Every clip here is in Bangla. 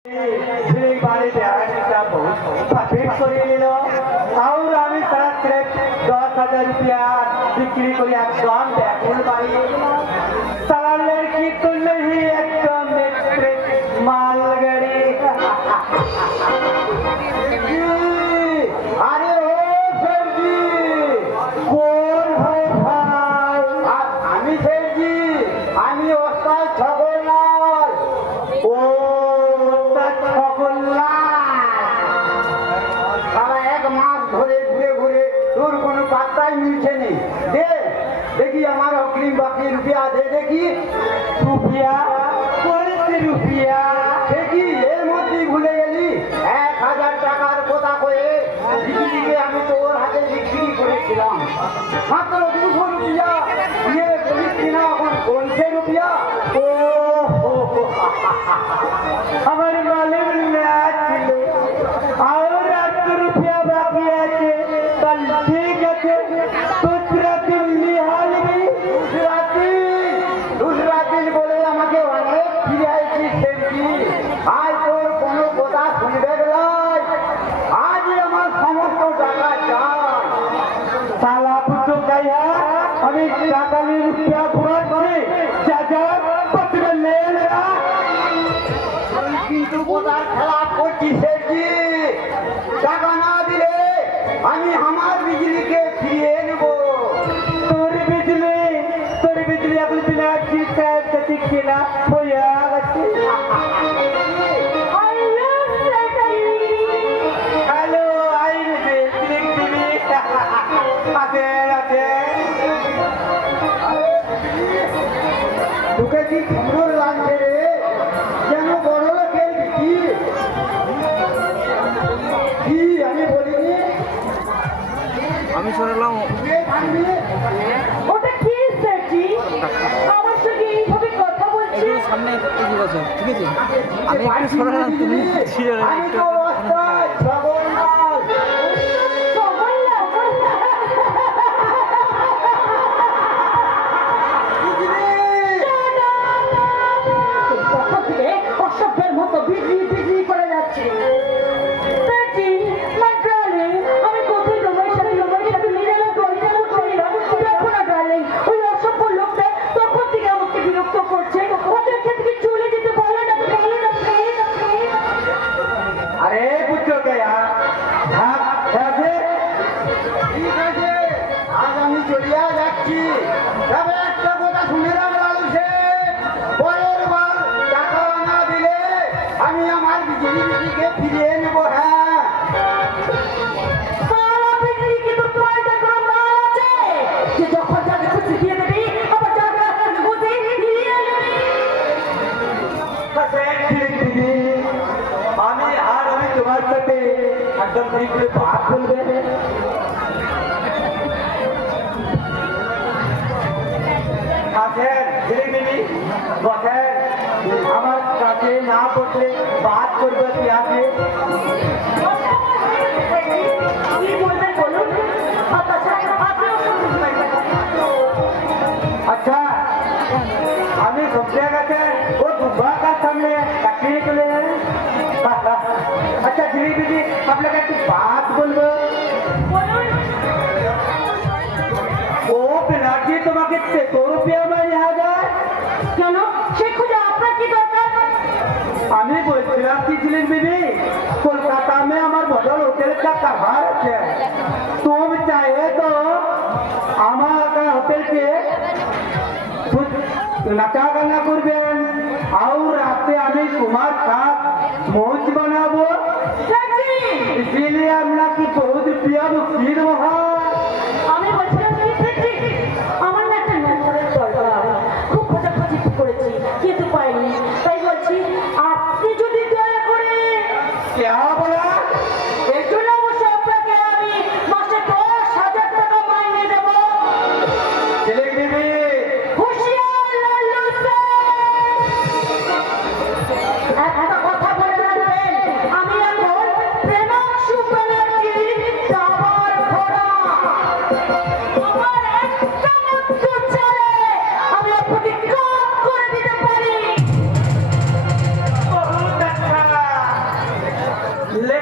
और আমি তারা সিर्फ 10,000 रुपया बिक्री करी एकदम बैकुल बाड़ी साला लड़की तो नहीं एकदम एक्सप्रेस मालगाड़ी अरे ओ सरजी कौन हो भाई আমি सरजी আমি ওস্তাদ ছগরলাল ও ওস্তাদ ছগরলাল সারা এক মাস ধরে ঘুরে ঘুরে তোর কোনো পাত্তাই মিলছে নি দে দেখি আমার অগ্রিম বাকি রুপিয়া দে দেখি রুপিয়া করেছে রুপিয়া দেখি এর মধ্যেই ভুলে গেলি 1,000 টাকার কথা কয়ে বিক্রিকে আমি তোর হাতে বিক্রি করেছিলাম মাত্র 200 রুপিয়া দিয়ে বলিস কিনা এখন কোনছে রুপিয়া ও আমার মালিক ম্যাচ ছিল আর 100 রুপিয়া বাকি আছে कल ठीक है दूसरा दिन निहाल भी दूसरा दिन बोले আমাকে অনেক ফিরে আইছি সেটি আজ তোর কোনো কথা শুনবে গলাই আজ আমার সমস্ত টাকা চাই সালা পুত্র গায়া আমি টাকা নিয়ে রুপিয়া ঘোরা করে যা পত্র লে লেরা কিন্তু বোঝার খেলা করছি সেটি টাকা না দিলে আমি আমার বিজলিকে ফিরিয়ে নেব তোর বিজলি এখন বিনাজি সাহেব সাথে খেলা হয়ে গেছে হ্যালো আই রে ক্লিক দিবি আছে তোকে কি সুন্দর লাগছে রে যেন বড় লোকের বিটি কি আমি বলিনি আমি শুনলাম ওটা কি সেটি আমার সঙ্গে এইভাবে কথা বলছে একটু সামনে এগিয়ে বসো ঠিক আছে আমি একটু সরালাম তুমি ছিল না আমি একটু তো অবস্থায় জগন্নাথ অসভ্যের মতো বিক্রি করে যাচ্ছে আমি কোথায় তোমার সাথে নিজেরা গল্প করছিলাম দেখো না ডার্লিং ওই অসভ্য লোকটা তখন থেকে আমাকে বিরক্ত করছে ওদের থেকে চলে যেতে বলো না अरे पुत्रो के यार ভাগ আছে ঠিক আছে আজ আমি চলিয়া যাচ্ছি তবে একটা কথা শুনে রাখ লালু শেখ পরের বার টাকা না দিলে আমি আমার বিজলিকে ফিরিয়ে নেব হ্যাঁ সারা বিক্রি কিন্তু পয়সা কোনো মাল আছে যে যখন যাকে খুশি দিয়ে দেবি আবার যাকে বুঝে নিয়ে নেবি আমি আর আমি তোমার সাথে একদম ঠিক করে বাদ বলবে আছেন দিদি বসেন আমার কাছে না বসলে বাদ করবে কি আছে কি বলবেন বলুন अच्छा আমি ঘুরতে গেছে ও দুবার কার সামনে কাটিয়ে চলে যাবে अच्छा দিদি দিদি আপনাকে একটু বাদ বলবো ও পেনাল্টি তোমাকে 100 रुपया में यहाँ যায় কেন সে খুঁজে আপনার কি দরকার আমি বলছিলাম কি ছিলেন বিবি কলকাতা में আমার বদল হোটেল का কারবার আছে तुम चाहे तो আমার হোটেল के নাচা গানা করবেন আর রাতে আমি তোমার সাথ মঞ্চ বানাবো इसीलिए আপনাকে बहुत रुपया मुसीर वहाँ আমি বলছিলাম কি ঠিক আমার না একটা নম্বরের দরকার খুব খোঁজাখুঁজি করেছি কিন্তু পাইনি তাই বলছি আপনি যদি দয়া করে क्या बोला এর জন্য অবশ্য আপনাকে আমি মাসে 10,000 টাকা মাইনে দেবো चले बीबी হুঁশিয়ার লাল্লু স্যার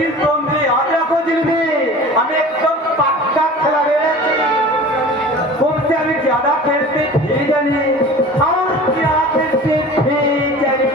কি তোমরে আর রাখো জিলবি আমি एकदम पक्का खिलाड़ी तुमसे अभी ज्यादा खेलते भी जानी और क्या खेलते भी जानी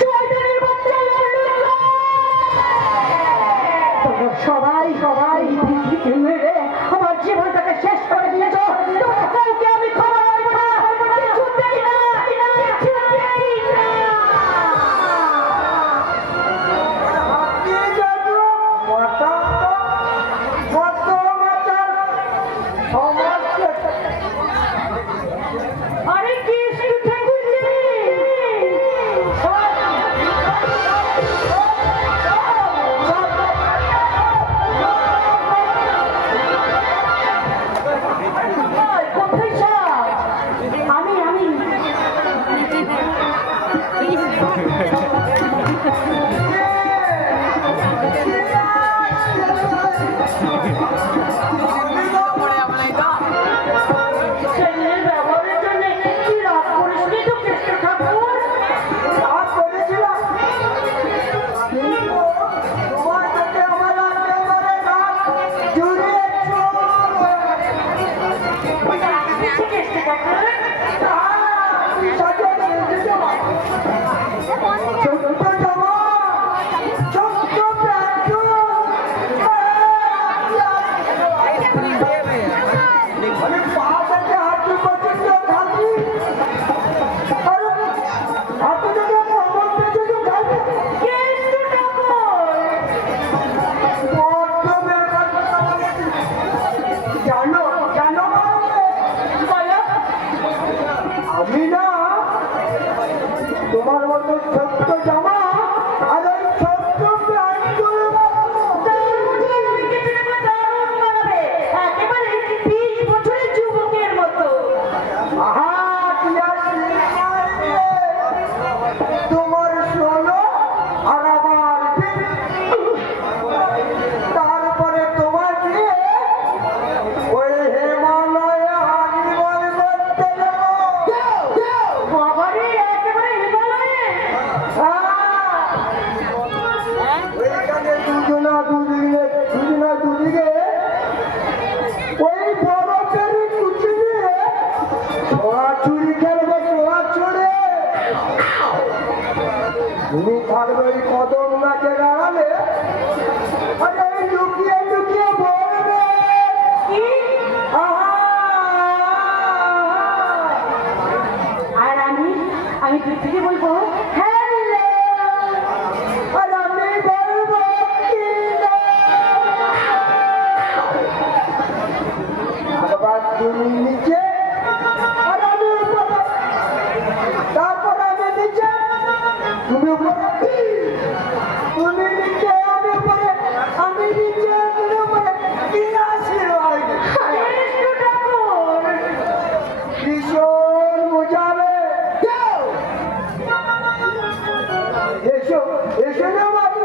শয়তানের বাচ্চা লুল্লুল্লাহ! তোমরা সবাই সবাই পৃথিবীকে মেরে আমার জীবনটাকে শেষ করে দিয়েছ। তোমরা কাউকে আমি ক্ষমা করবো না, কিছুতেই না, কিছুতেই না। আরে কৃষ্ণ ঠাকুরজি! কোথায় সব? আমি ছেলের ব্যবহারের জন্য কি রাগ করিসনি তো কৃষ্ণ ঠাকুর? রাগ করেছিলাম কিন্তু তোমার কাছে আমার একেবারে রাগ জুড়িয়ে কৃষ্ণ ঠাকুর কৃষ্ণ ঠাকুর জানো জানো বলো আমি না তোমার মতো ছোট্ট জামা আর ওই ছোট্ট প্যান্ট করবো একেবারে 20 বছরের যুবকের মতো। আহা কি আর শিখবে? তোমার ষোলো আর আমার 20 তারপরে তোমার বিয়ে ওই হিমালয়ে হানিমুন করতে যাবো বাবারে, একেবারে হিমালয়ে? ওইখানে দুদিকে ওই বরফের কুচি নিয়ে ছোড়াছুড়ি খেলবে ছোড়াছুড়ি তুমি থাকবে ওই কদম গাছের আড়ালে আর আমি লুকিয়ে লুকিয়ে বলবে কি? আহা আর আমি দূর থেকে বলবো হ্যালো। আর আমি বলবো কি না। আবার তুমি নিচে আর আমি উপরে তারপর আমি নিচে তুমি উপরে তুমি নিচে আমি উপরে আমি নিচে তুমি উপরে কি আশীর্বাদ কৃষ্ণ ঠাকুর ভীষণ বোঝাবে এসো এসো না বাবু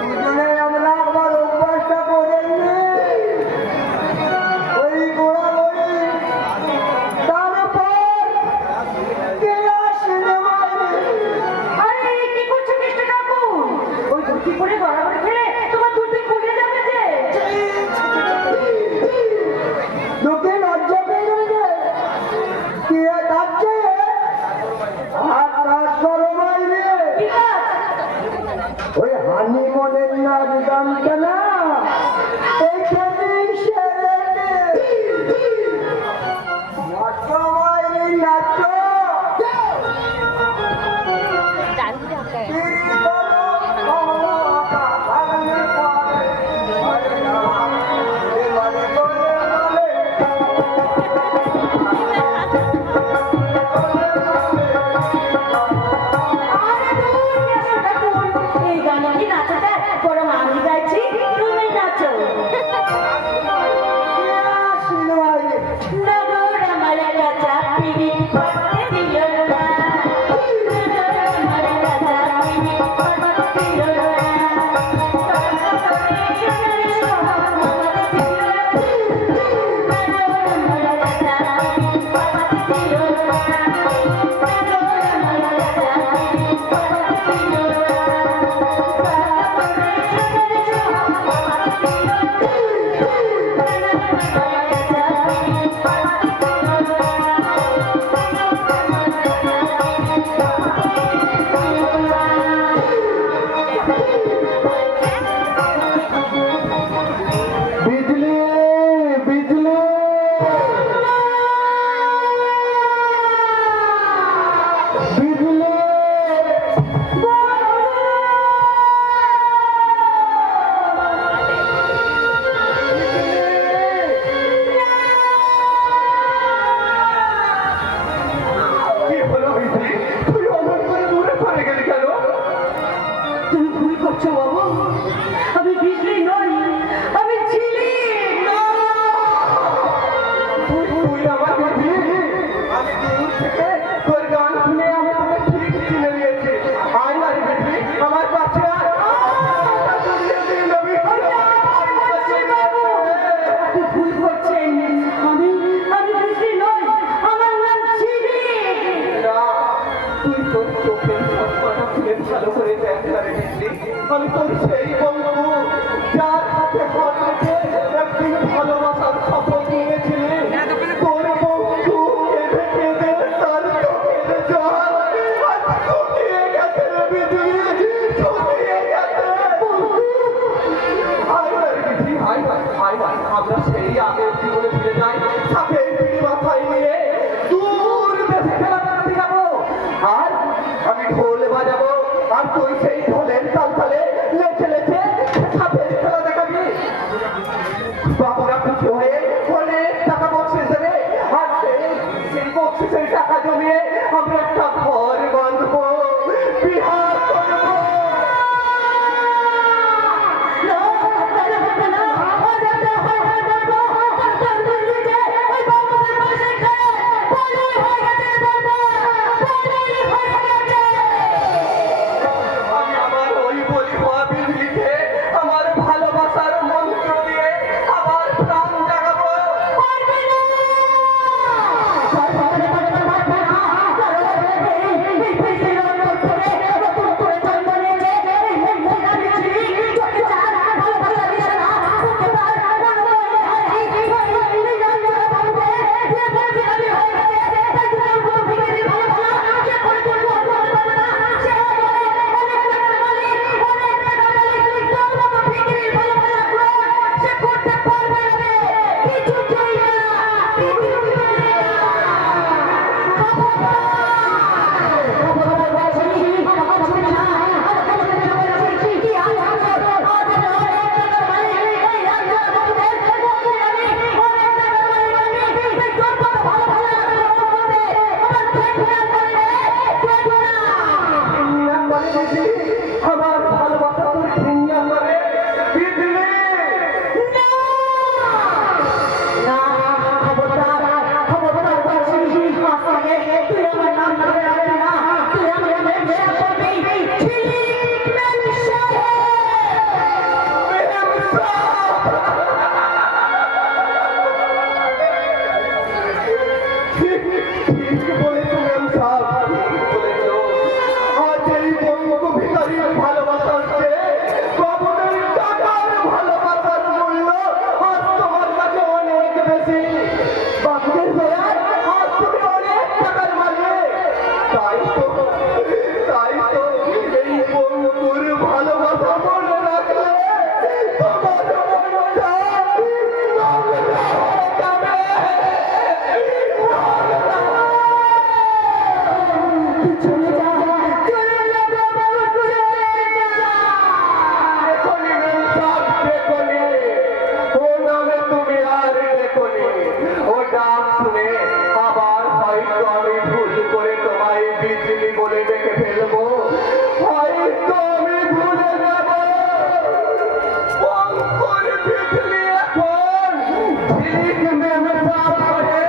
দুজনে আমরা আমার অভ্যাসটা করে নিই ওই গোড়াগড়ি তারপর কে আসলে মারবে আরে কি করছো কৃষ্ণ ঠাকুর? ওই ধুতি পরে গড়াগড়ি খেলে তোমার ধুতি খুলে যাবে যে। লোকে লজ্জা পেয়ে যাবে কে ডাকছে আর কাজ করো বাইরে ঠিক আছে, বিজলি কি হলো বিজলি? তুই অমন করে দূরে সরে গেলি কেন? তুমি ভুল করছো বাবু, আমি বিজলি নই, আমি ঝিলি। তুই আমার বিজলি? আমি দূর থেকে তোর গান শুনে আমি তোকে ঠিক চিনে নিয়েছি। আয় না রে বিজলি, আমার কাছে আয়। আপনি ভুল করছেন, আমি বিজলি নই, আমার নাম ঝিলি। না, তুই তোর চোখের চশমাটা খুলে ভালো করে দেখ না রে বিজলি। আমি তোর সেই বন্ধু যার হাতে হাত রেখে একদিন ভালোবাসার শপথ নিয়েছিলি। তোর বন্ধু কেঁদে কেঁদে তার চোখের জল আজ শুকিয়ে গেছে রে বিজলি, শুকিয়ে গেছে। আয় না রে বিজলি, আয় না, আয় না। আমরা সেই আগের জীবনে ফিরে যাই, সাথে পিড়ি মাথায় নিয়ে দূর দেশে খেলা বেড়াতে যাবো। আর আমি ঢোল বাজাবো, আর তুই সেই ঢোলের তাল তালে লেচে লেচে সাপের খেলা দেখাবি। বাবুরা খুশি হয়ে অনেক টাকা বকশিস দেবে, আর সেই বকশিসের টাকা জমিয়ে আমরা একটা ঘর বাঁধবো, বিহা করবো। আমি আমার ওই বলি হওয়া বিজলিকে আমার ভালোবাসার মন্ত্র দিয়ে আবার প্রাণ জাগাবো। আমার ভালোবাসা তোর ঘৃণা করে বিজলি। ঠিক বলেছো ম্যাম সাহেব, ঠিক বলেছো। আজ এই বঙ্গ ভিখারির ভালোবাসার চেয়ে বাবুদের টাকার ভালোবাসার মূল্য আজ তোমার কাছে অনেক বেশি। বাবুদের দয়ায় আজ তুমি অনেক টাকার মালিক। তাই তো এই বঙ্গুর ভালোবাসা মনে রাখলে তোমার মনটা নোংরা হয়ে যাবে। বিজলি বলে ডেকে ফেলবো, হয়তো আমি ভুলে যাব। অঙ্কুর বিজলি এখন ঝিলিক মেমসা করে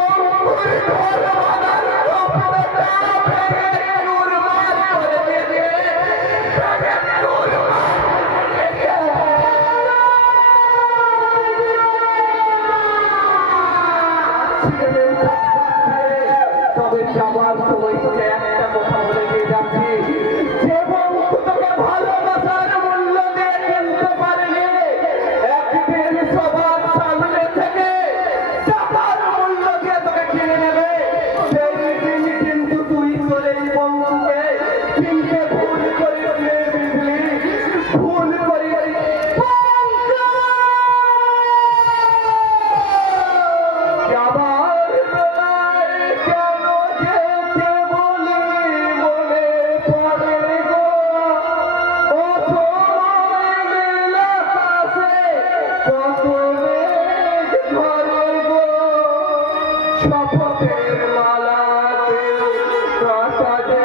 অঙ্কুর ঘর বানার স্বপ্নটা ভেঙে তাদের